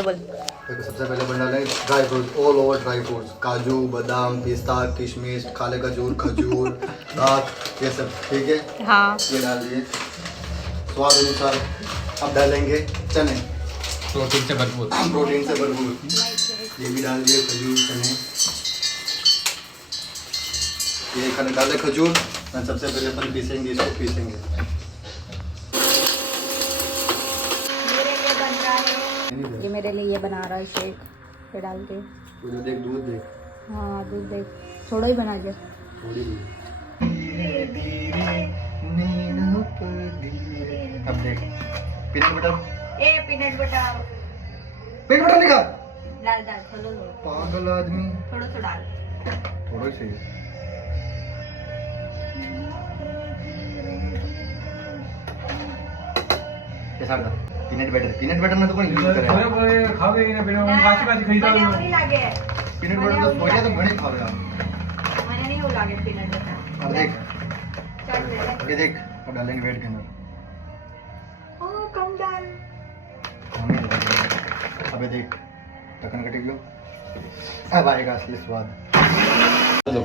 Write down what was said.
देखो सबसे पहले बन डालेंगे dry fruits, all over dry fruits, काजू बादाम पिस्ता किशमिश काले खजूर खजूर दाख ये सब, ठीक है। हाँ ये डाल दिए स्वाद अनुसार। अब डालेंगे चने, प्रोटीन से भरपूर। प्रोटीन से भरपूर, ये भी डाल दिए खजूर चने। ये खाने डाले खजूर, सबसे पहले अपन पीसेंगे, इसको पीसेंगे। ये मेरे लिए ये बना रहा है शेक, ये डाल के। दूध देख, दूध देख। हाँ दूध देख, थोड़ा ही बना के। थोड़ी भी। अब देख peanut butter, peanut butter peanut butter लिखा, डाल डाल थोड़ा पागल आदमी। थोड़ा सा डाल। थोड़ा सी कैसा था? पीनट बटर ना तो कोई यूज करे। खावे ना बिना बासी बासी खरीदा મને એવું લાગે पीनट बटर तो सोया तो घणे खावे आप। મને નહીં એવું લાગે પીનટ બટર। अब देख, ચાલ ये देख, अब डालेंगे वेट के अंदर। ओ कम डाल। अबे देख ढक्कन कटे गयो, अब आएगा असली स्वाद। तो